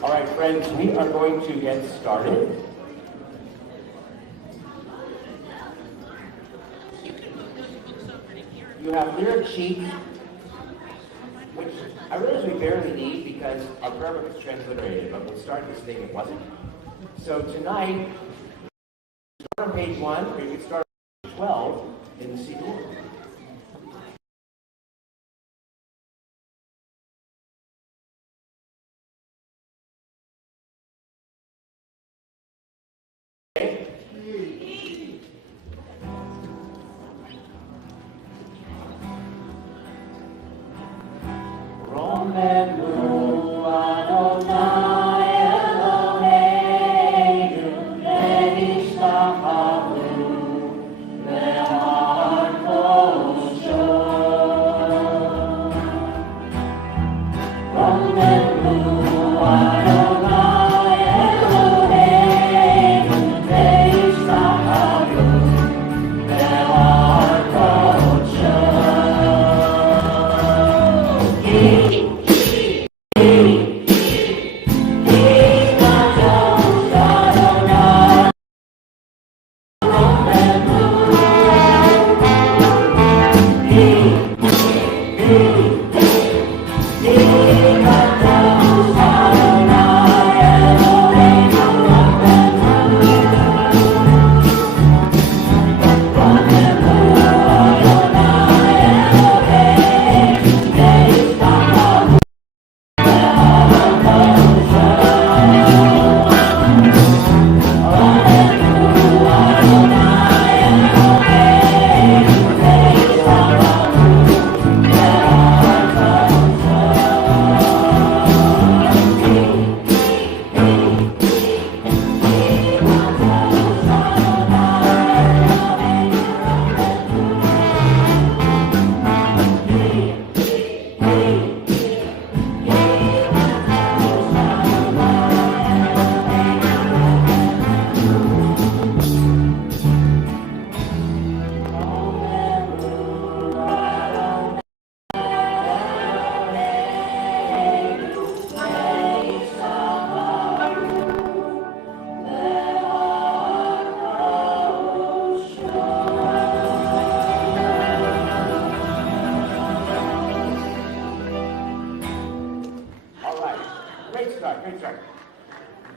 All right, friends, we are going to get started. You have lyric sheets, which I realize we barely need because our prayer book is transliterated, but we'll start this thing, it wasn't. So tonight, start on page 1, or you can start on page 12 in the C order.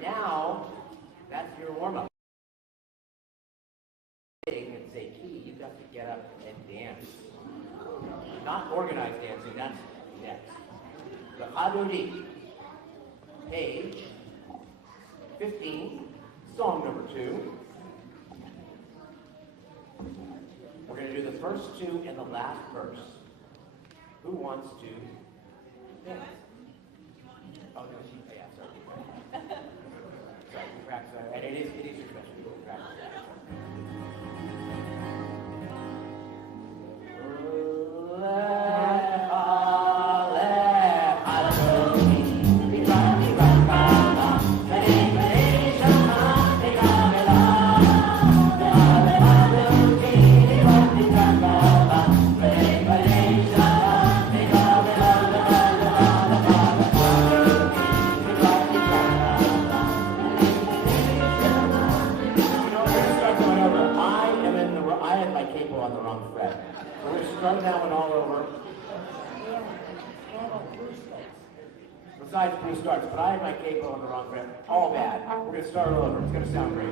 Now, that's your warm-up. And say, Key, you've got to get up and dance. Not organized dancing, that's next. The Adoni, page 15, song number 2. We're going to do the first 2 and the last verse. Who wants to dance? Oh, no, yeah, sorry. Sorry, practice that. And it is your specialty. Practice that. Start that one all over. Besides blue starts, but I had my capo on the wrong fret. All bad. We're going to start all over. It's going to sound great.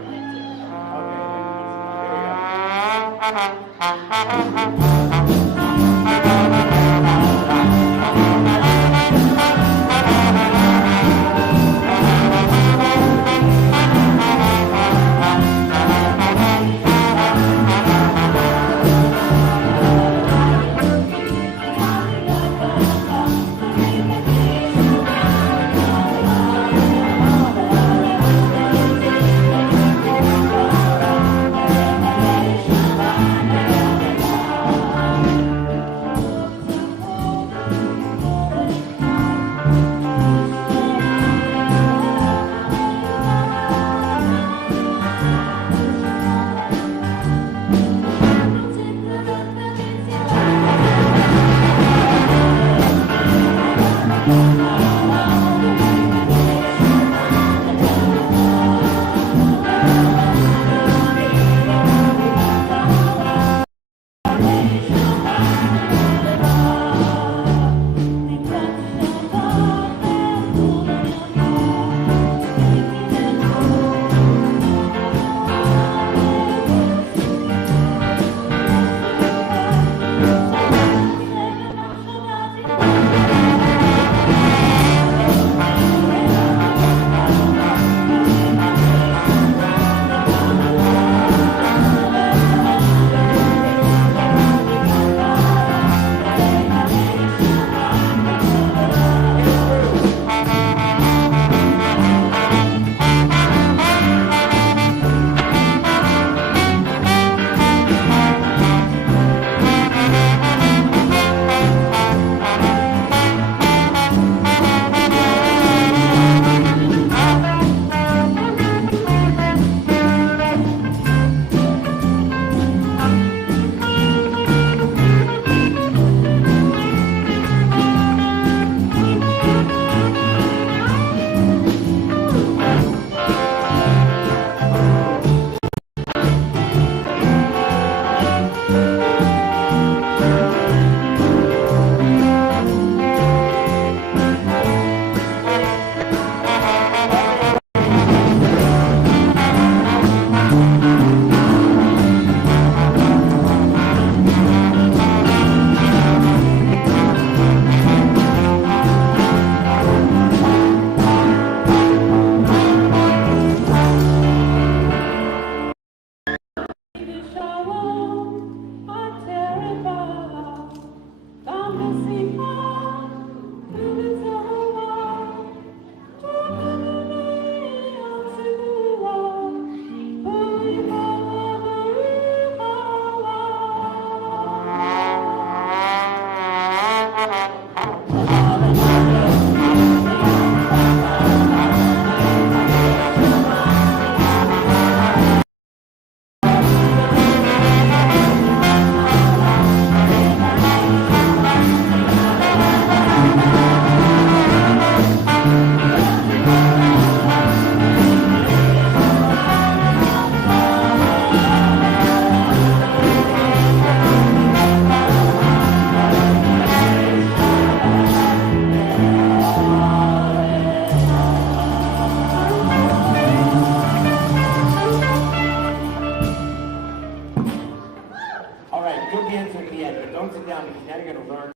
at the end, but don't sit down because now you're going to learn.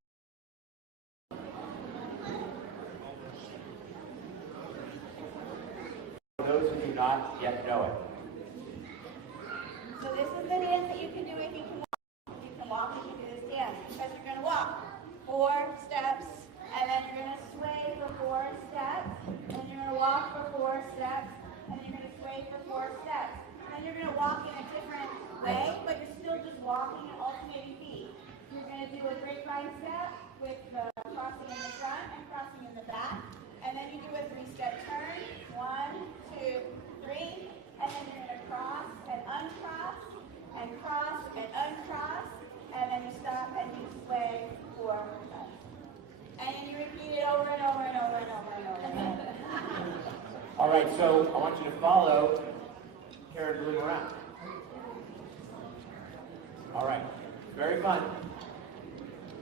For those who do not yet know it. So this is the dance that you can do if you can walk. If you can walk, you can do this dance. Because you're going to walk 4 steps, and then you're going to sway for 4 steps, and then you're going to walk for 4 steps, and then you're going to sway for 4 steps. And then you're going to walk in a different way, but you're still just walking and alternating feet. You're going to do a grapevine step with the crossing in the front and crossing in the back, and then you do a 3-step turn. 1, 2, 3. And then you're going to cross and uncross, and cross and uncross, and then you stop and you sway 4 times. And then you repeat it over and over and over and over and over and over. All right, so I want you to follow Karen Bloom around. All right, very fun.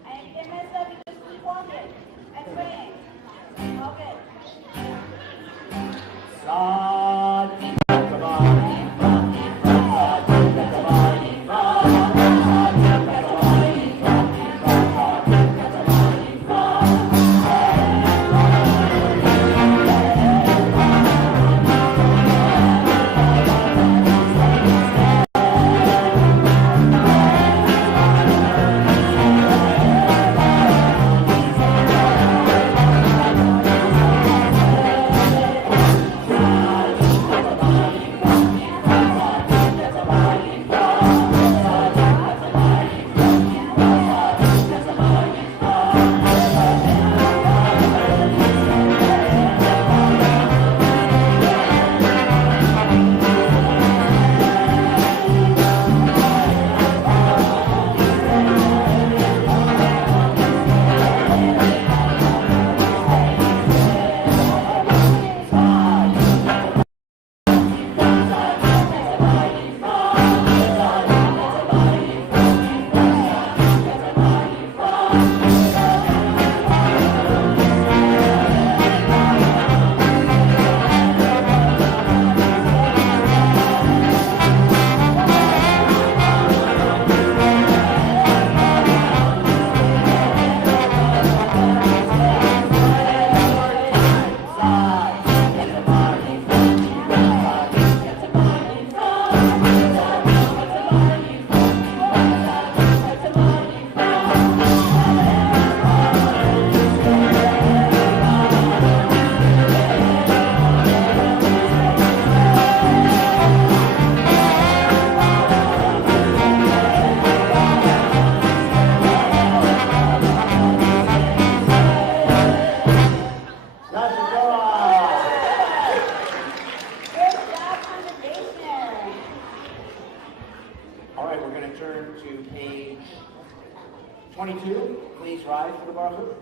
And if you get messed up, you just keep walking and swaying. All good. All right, we're going to turn to page 22. Please rise for the bar hoop.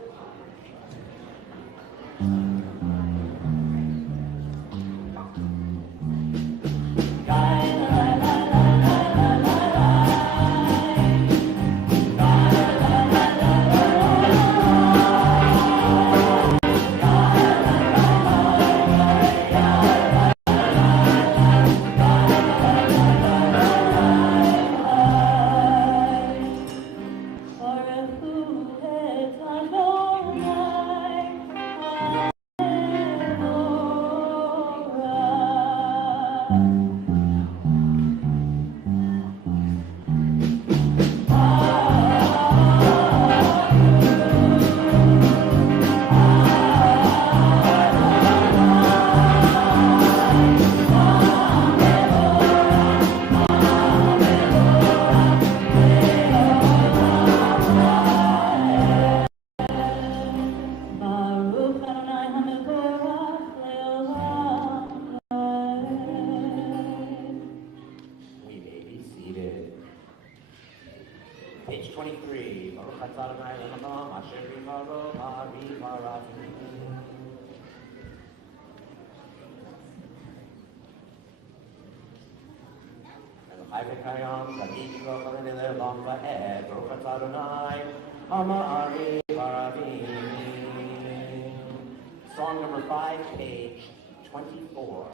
Page 23. Song number 5, page 24.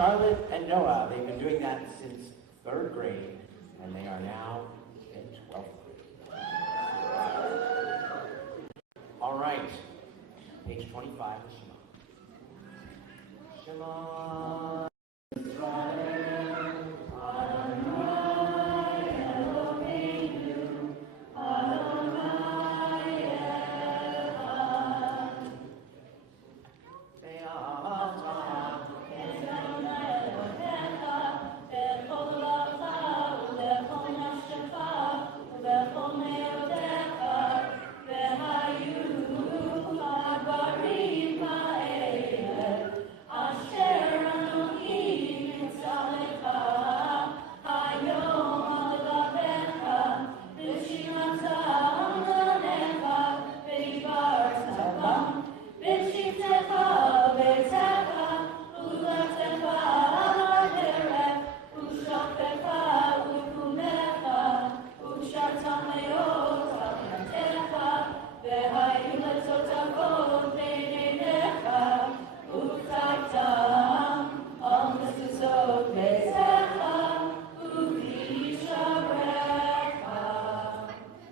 Charlotte and Noah, they've been doing that since 3rd grade, and they are now in 12th grade. All right, page 25, Shema.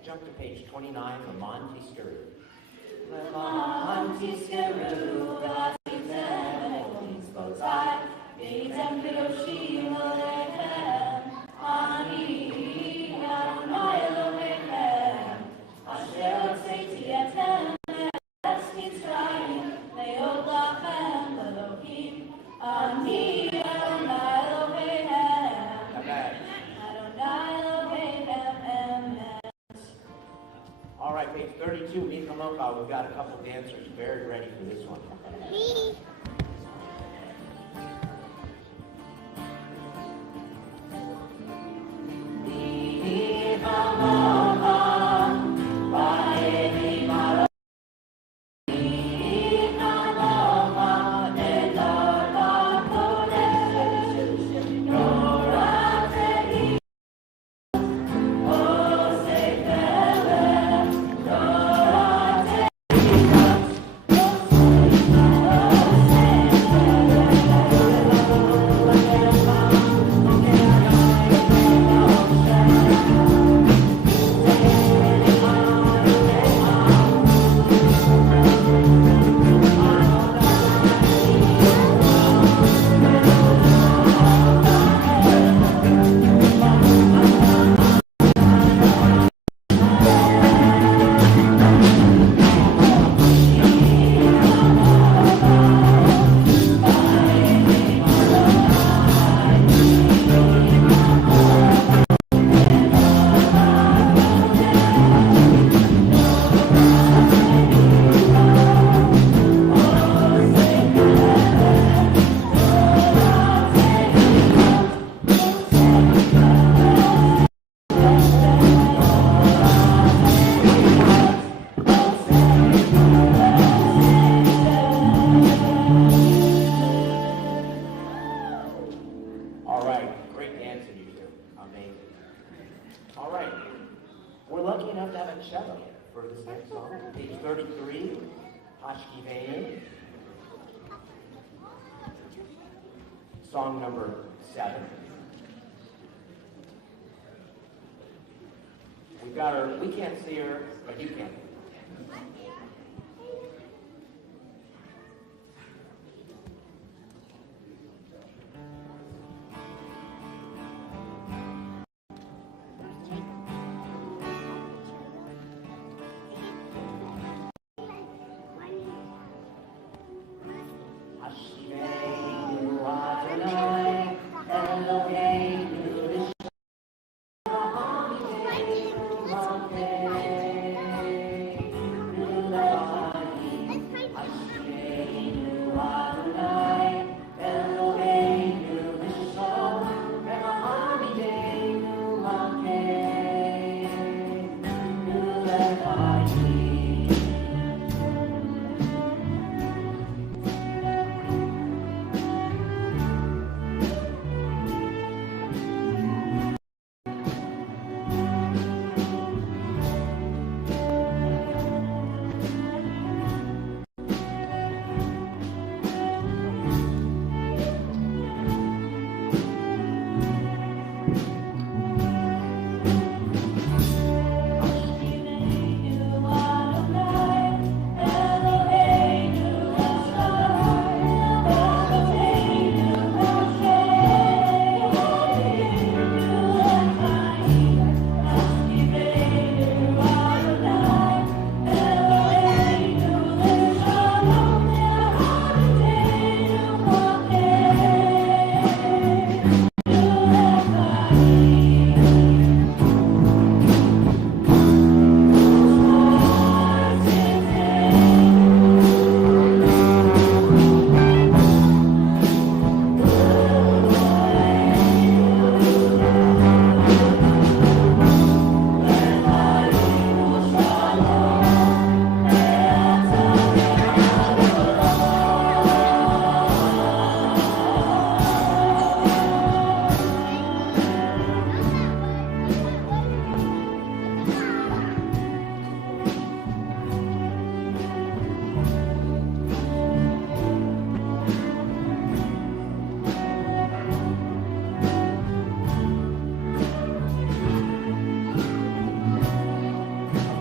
Jump to page 29, Lamonti Skiroo. Lamonti Skiroo, Gatitem, Spotai, Vitem Hiroshima Lechem, Ani, Adonai Elohechem, Asher Otzeiti Etem, Eretz Mitzrayim, Meod Lachem, Elohim, Ani, Adonai Elohechem, Adonai Elohechem, Amen. All right, page 32, Mika Mocha. We've got a couple dancers very ready for this one. All right, great dancing, you two. Amazing. All right, we're lucky enough to have a cello for this next song. Page 33, Hashkivein. Song number 7. We've got her, we can't see her, but you can.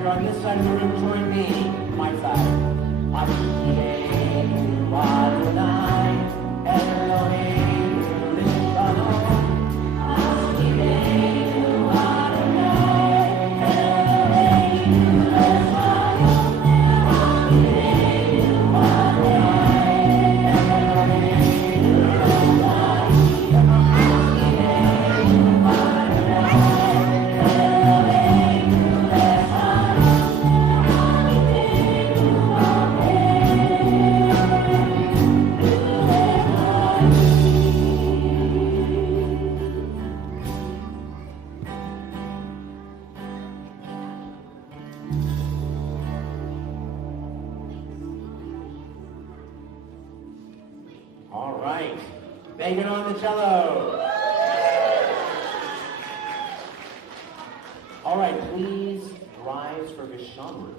you're on this side of the room, join me, my side. Hashirenu Adonai, Eloheinu Lishano. Hashirenu Adonai, Eloheinu Lishano. Hashirenu Adonai, Eloheinu All right, Megan on the cello. All right, please rise for Vishamru.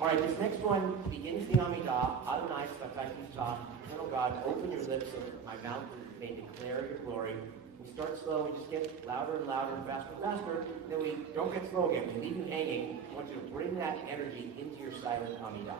All right, this next one begins the Amidah, Adonai Svattai Yisach. Eternal God, open your lips so that my mouth may declare your glory. We start slow, we just get louder and louder and faster and faster. Then we don't get slow again. We leave you hanging. I want you to bring that energy into your silent Amidah.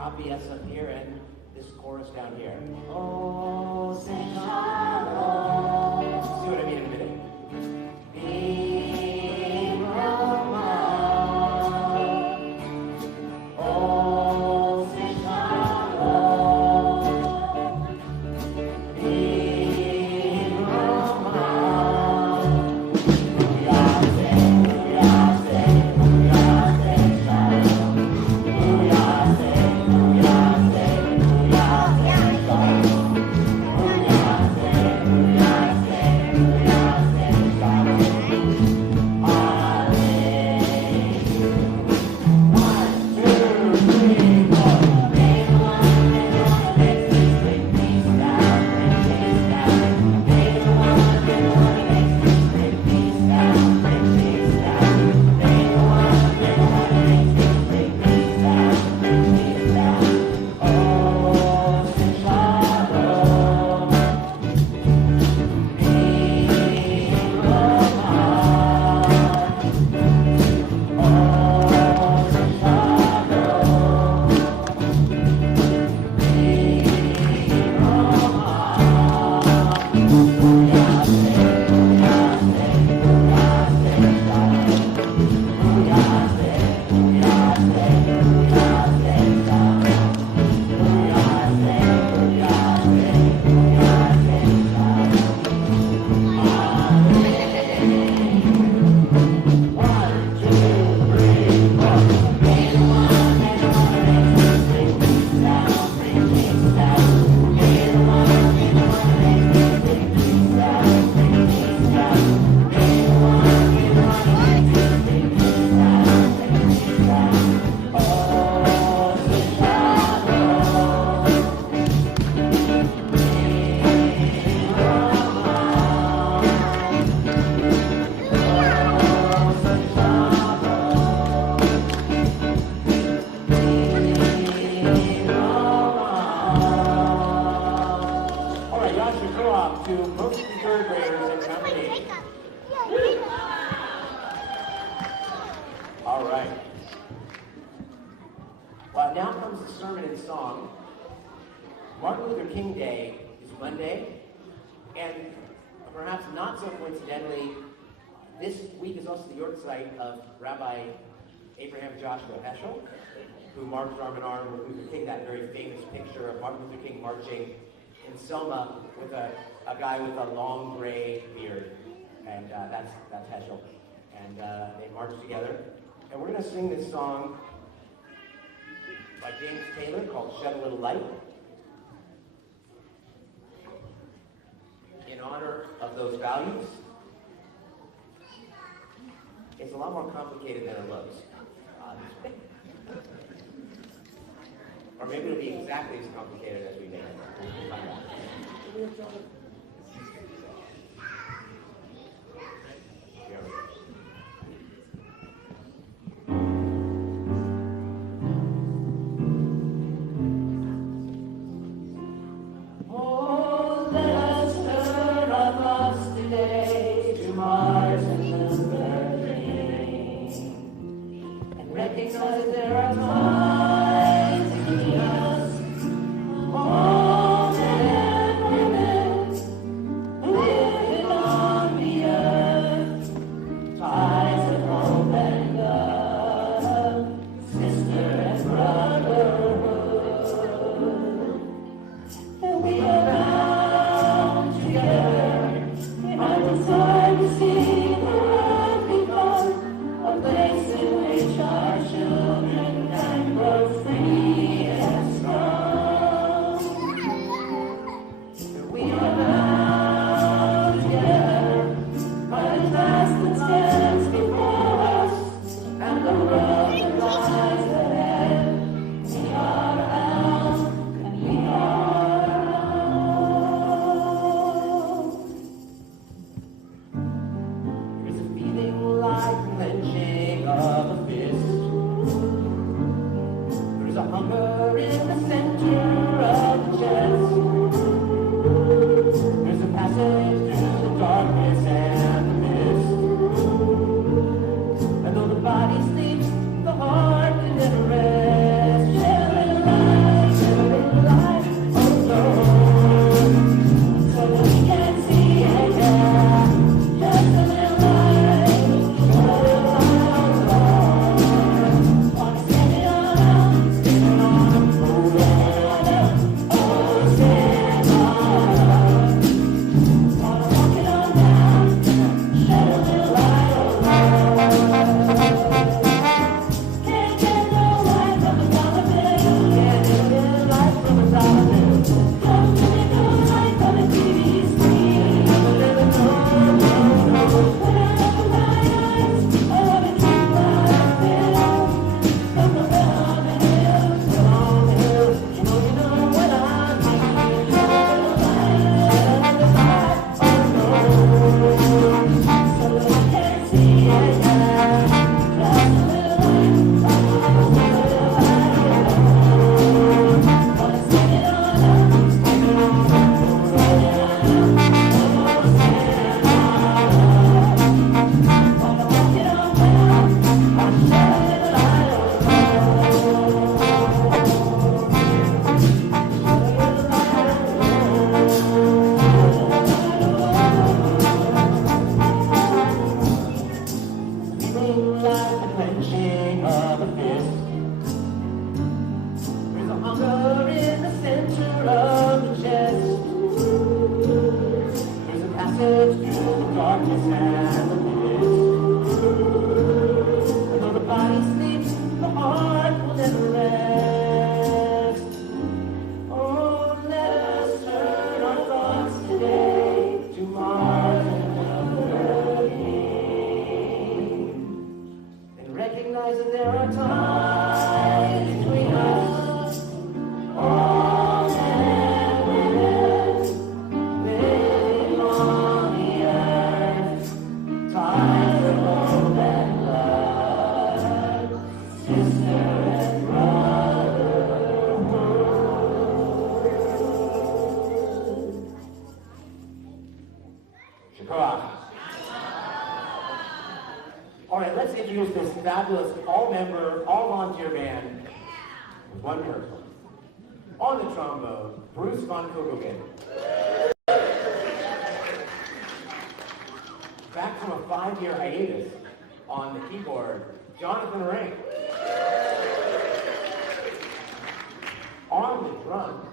copy us up here and this chorus down here. Oh, Saint Charles, See what I mean in a minute? be Roman. Oh, Saint Charles, be Roman. Uyase, uyase, uyase, Charles. Uyase, uyase, uyase, Charles. Uyase, uyase, uyase, Charles. One, two, three, four. May the one makes this bring peace down, bring peace down. May the one makes this bring peace down, bring peace down. May the one makes this bring peace down, bring peace down. Oh, Saint Charles, be Roman. Oh, Saint Charles, be All right, y'all should go off to most of the third graders and company. All right. Well, now comes the sermon and song. Martin Luther King Day is Monday, and perhaps not so coincidentally, this week is also the Yortzeit of Rabbi Abraham Joshua Heschel, who marched arm in arm with Luther King, that very famous picture of Martin Luther King marching in Selma with a guy with a long gray beard, and that's Heschel. And they marched together. And we're going to sing this song by James Taylor called Shed a Little Light, in honor of those values. It's a lot more complicated than it looks. Or maybe it'll be exactly as complicated as we make it. We'll find out. Here we go. Oh, let us turn our thoughts today to Mars and Mercury, and recognize there are ties between us, all men and women, just handle this. And though the body sleeps, the heart will never rest. Oh, let us turn our thoughts today to Martin Luther King, and recognize that there are ties between us, all men and women living on the earth, ties of hope and blood, sister and brotherhood. Shakara. All right, let's introduce this fabulous all-member, all-volunteer band with one person. On the trombone, Bruce Von Kugelgen. Back from a 5-year hiatus, on the keyboard, Jonathan Ring. On the drum,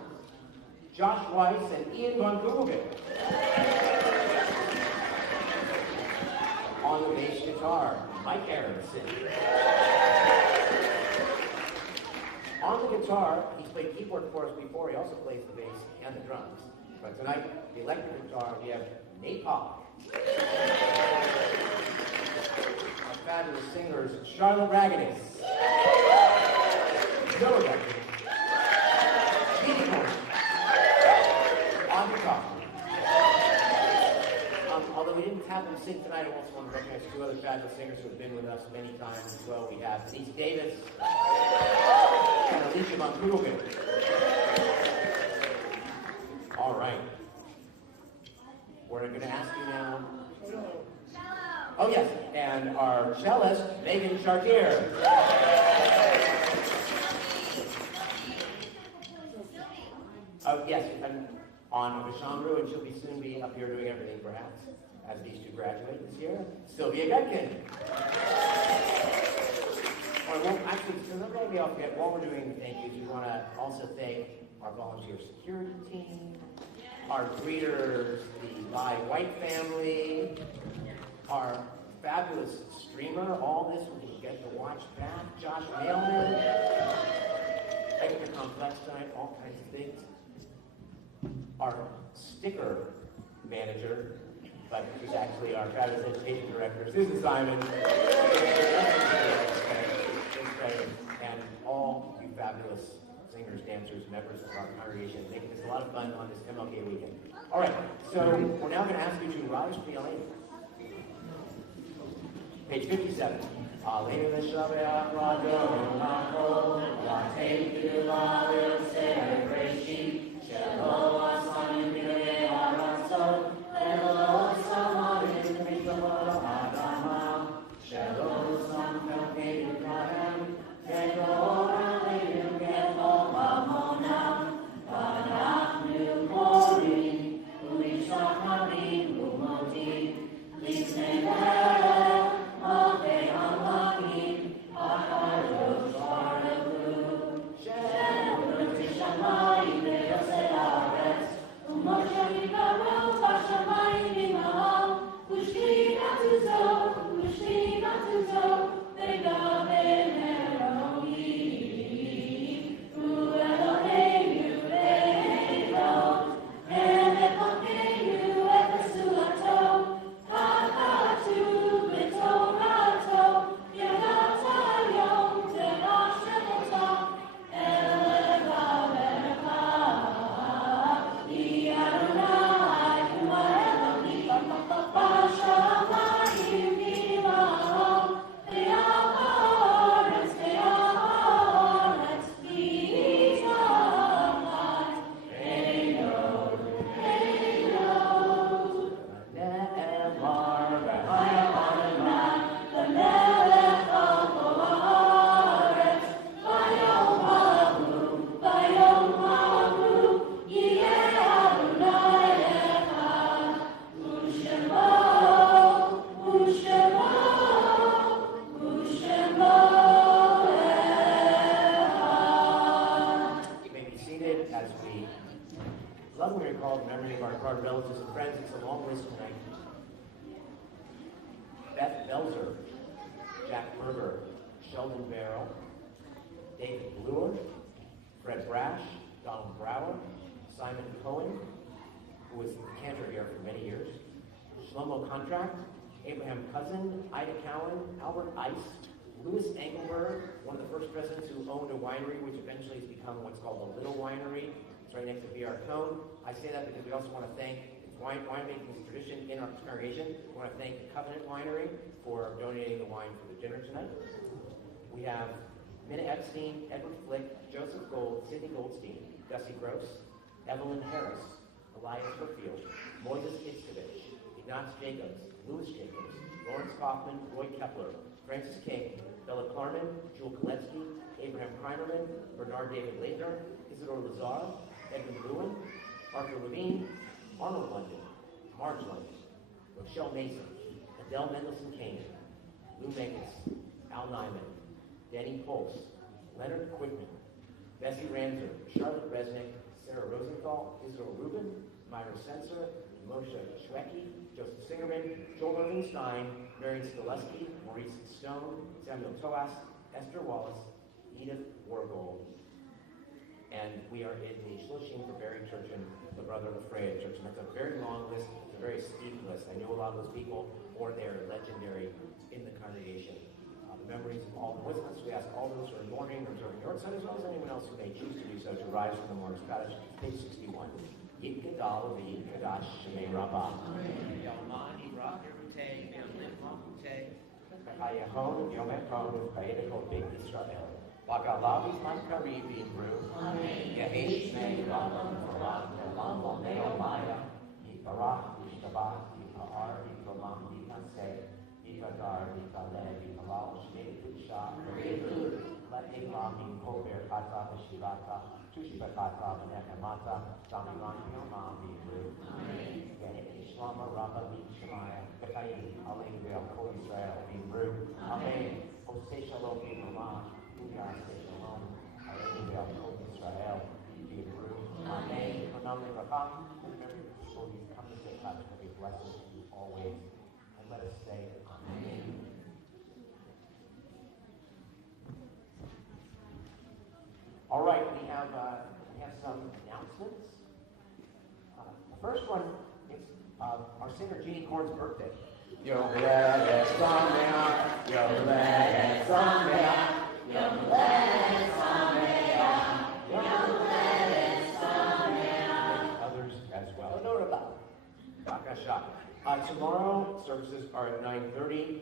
Josh Weiss and Ian Von Kugelgen. On the bass guitar, Mike Aronson. On the guitar, he's played keyboard for us before. He also plays the bass and the drums. But tonight, the electric guitar, we have Nate Pollock. Our fabulous singers, Charlotte Raganis, Noah Becker, Jeannie Moore, on guitar. Although we didn't have them sing tonight, I also want to recognize 2 other fabulous singers who have been with us many times as well. We have Denise Davis and Alicia Von Kugelgen. All right. We're going to ask you now. Oh, yes. And our cellist, Megan Chartier. Oh, yes. And on Vishamru, and she'll be soon be up here doing everything, perhaps, as these 2 graduate this year. Sylvia Gutkin. All right, well, actually, so maybe I'll forget, while we're doing the thank yous, we want to also thank our volunteer security team, our greeters, the live white family, our fabulous streamer. All this we can get to watch back. Josh Mailman, Extra Complex tonight, all kinds of things. Our sticker manager, but who's actually our fabulous education director, Susan Simon, and all you fabulous singers, dancers, members of our congregation, making this a lot of fun on this MLK weekend. All right, so we're now going to ask you to rise for the Elena. Page 57. Elena Shabbat Radon Mako, Latte Dulavil Celebration, Shalom Asani Bile Aranso, Hello Samari Mikama Adama, Shalom Samka Kedukahem, Kedora Leyu Keto Mamonam, Panach New Mori, Uishakami Umoti, Lisne Mate Amaki, Aharo Sharaku, Shalom Tishamai Deoselares, Contract, Abraham Cousin, Ida Cowan, Albert Eist, Louis Engelberg, one of the first presidents who owned a winery, which eventually has become what's called a Little Winery. It's right next to B.R. Cone. I say that because we also want to thank, winemaking is a tradition in our congregation. We want to thank Covenant Winery for donating the wine for the dinner tonight. We have Minna Epstein, Edward Flick, Joseph Gold, Sidney Goldstein, Gussie Gross, Evelyn Harris, Elias Herfield, Moises Itzkovich, Ignaz Jacobs, Louis Jacobs, Lawrence Kaufman, Roy Kepler, Francis King, Bella Klarman, Jewel Koletsky, Abraham Kreimerman, Bernard David Leitner, Isidore Lazar, Edwin Lewin, Arthur Levine, Arnold London, Marge London, Rochelle Mason, Adele Mendelson Kane, Lou Megas, Al Nyman, Danny Pulse, Leonard Quickman, Bessie Ranzer, Charlotte Resnick, Sarah Rosenthal, Isidore Rubin, Myra Sensor, Moshe Shweki, Joseph Singerman, Joel Irving Stein, Marion Stileski, Maurice Stone, Samuel Toas, Esther Wallace, Edith Wargold. And we are in the Shloshim Bavarian Church and the Brother of Freya Church. And that's a very long list, it's a very steep list. I know a lot of those people, or they're legendary in the congregation. The memories of all the listeners, we ask all those who are in mourning or observing Yorkshire, as well as anyone else who may choose to do so, to rise from the mourner's couch. Page 61. Yit Gadal Avi Kadash Shemei Rabbah. Yalman Ibrah Yerutei Yamlim Mahutei. Hayahon Yom Ekon Kayedekol Big Israel. Bagalavis Man Karibi Bru. Yehesh Shmei Rabbah Faran Elam Lomeo Maya. Yiparach Yishtabach Yipar Yipamam Yipanseh. Yikadar, Yikaleh, Yikalal, Shnei, Shah, Let Elam, Kober, Kata, Shivata, Tushibakata, Menechemata, Samiran, Yomam, Bibru, Ishlama, Rabba, Shemaya, Katayin, Aling, Veil, Kol Israel, Bibru, Amen, Ose Shalom, Bibramah, Uya, Se Shalom, Aling, Veil, Kol Israel, Bibru, Amen, Konami, Rakam, remember, before you come to say touch, may be blessed to you always. Let us say Amen. All right, we have some announcements. The first one is our singer Jeannie Korn's birthday. Yom Ledet Sameach, Yom Ledet Sameach, Yom Ledet Sameach, Yom Ledet Sameach. Others as well. No, about Bakasha. Tomorrow, services are at 9:30.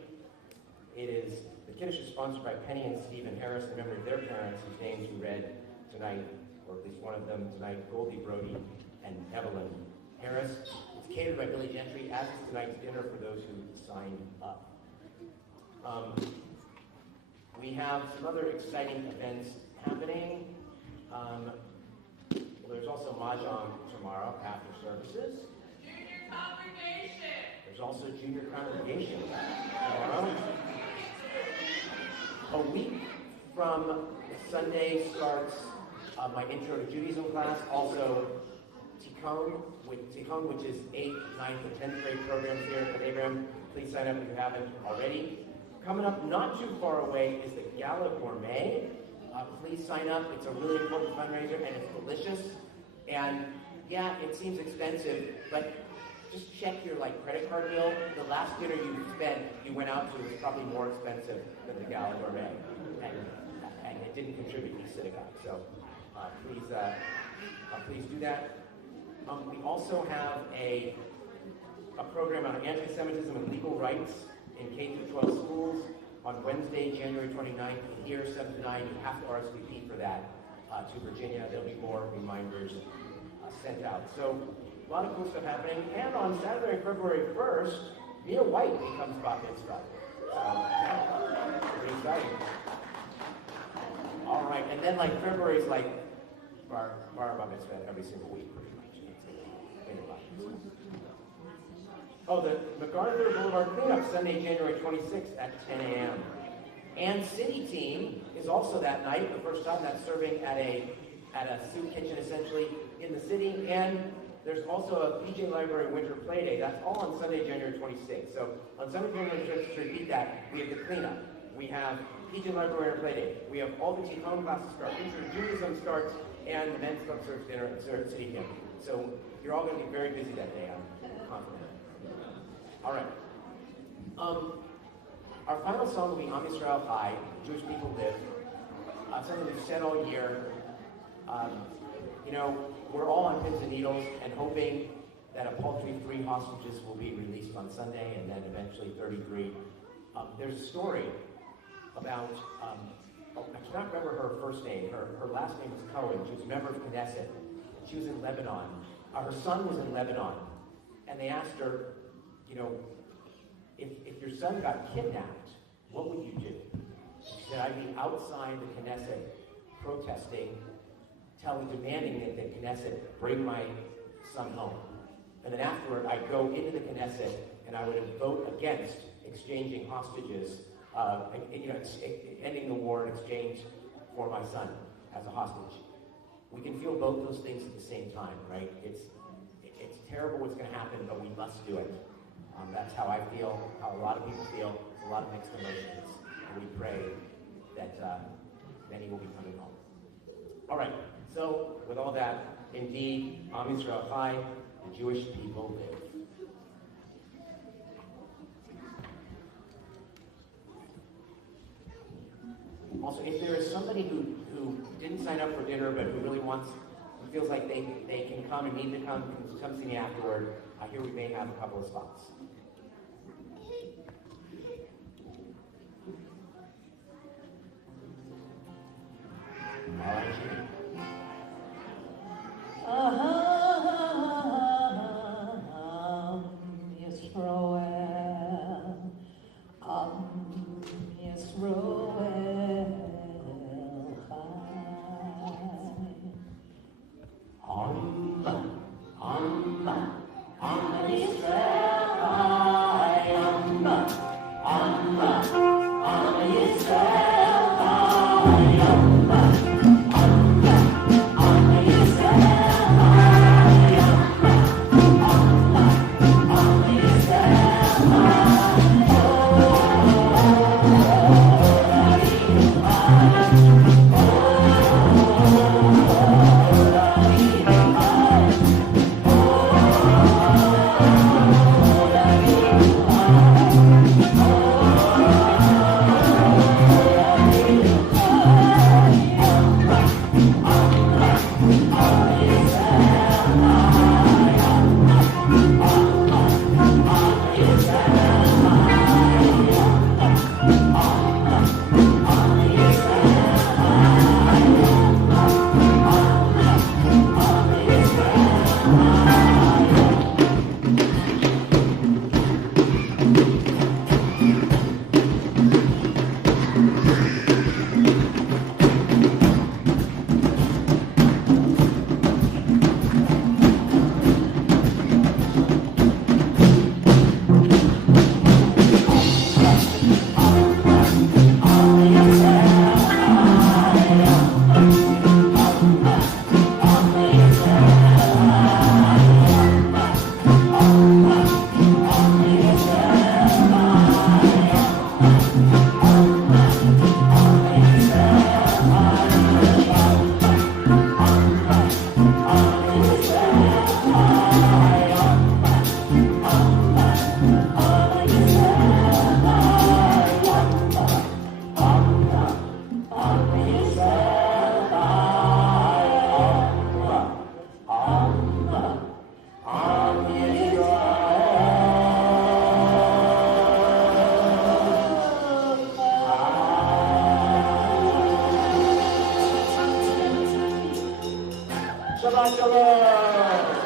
It is, the Kiddush is sponsored by Penny and Stephen Harris in memory of their parents, whose names you read tonight, or at least one of them tonight, Goldie Brody and Evelyn Harris. It's catered by Billy Gentry, as is tonight's dinner for those who signed up. We have some other exciting events happening. Well, there's also Mahjong tomorrow after services. Congregation. There's also junior congregation tomorrow. A week from Sunday starts my Intro to Judaism class, also Tikkun, which is 8th, 9th, and 10th grade programs here at Abraham. Please sign up if you haven't already. Coming up not too far away is the Gala Gourmet. Please sign up. It's a really important fundraiser and it's delicious. And yeah, it seems expensive, but just check your credit card bill. The last dinner you went out to was probably more expensive than the Gala Gourmet, and it didn't contribute to the synagogue. So please do that. We also have a program on anti-Semitism and legal rights in K-12 schools on Wednesday, January 29th. Here, 7 to 9. You have to RSVP for that to Virginia. There'll be more reminders sent out. So a lot of cool stuff happening. And on Saturday, February 1st, Mia White becomes Bat Mitzvah. Pretty exciting. All right, and then February is bar Bat Mitzvah every single week, pretty much. Oh, the MacArthur Boulevard cleanup, Sunday, January 26th at 10 a.m. And City Team is also that night, the first time that's serving at a soup kitchen, essentially, in the city. And there's also a PJ Library Winter Play Day. That's all on Sunday, January 26th. So on Sunday, January 26th, to repeat that, we have the cleanup. We have PJ Library Winter Play Day. We have all the Tikkun classes start. Intro to Judaism starts, and the men's club serves dinner at City Camp. So you're all going to be very busy that day, I'm confident. All right. Our final song will be Am Yisrael Chai, Jewish People Live. Something we've said all year. You know, we're all on pins and needles and hoping that a paltry 3 hostages will be released on Sunday and then eventually 33. There's a story about, I cannot remember her first name. Her last name was Cohen. She was a member of Knesset. She was in Lebanon. Her son was in Lebanon. And they asked her, you know, if your son got kidnapped, what would you do? She said, I'd be outside the Knesset protesting, demanding that the Knesset bring my son home. And then afterward, I'd go into the Knesset and I would vote against exchanging hostages, ending the war in exchange for my son as a hostage. We can feel both those things at the same time, right? It's terrible what's going to happen, but we must do it. That's how I feel, how a lot of people feel. It's a lot of mixed emotions. And we pray that many will be coming home. All right, so with all that, indeed, Am Yisrael Chai, the Jewish people live. Also, if there is somebody who didn't sign up for dinner but who really feels like they can come and need to come see me afterward, I hear we may have a couple of spots. All right, Jimmy. Yisroel, Yisroel, Shabbat Shalom!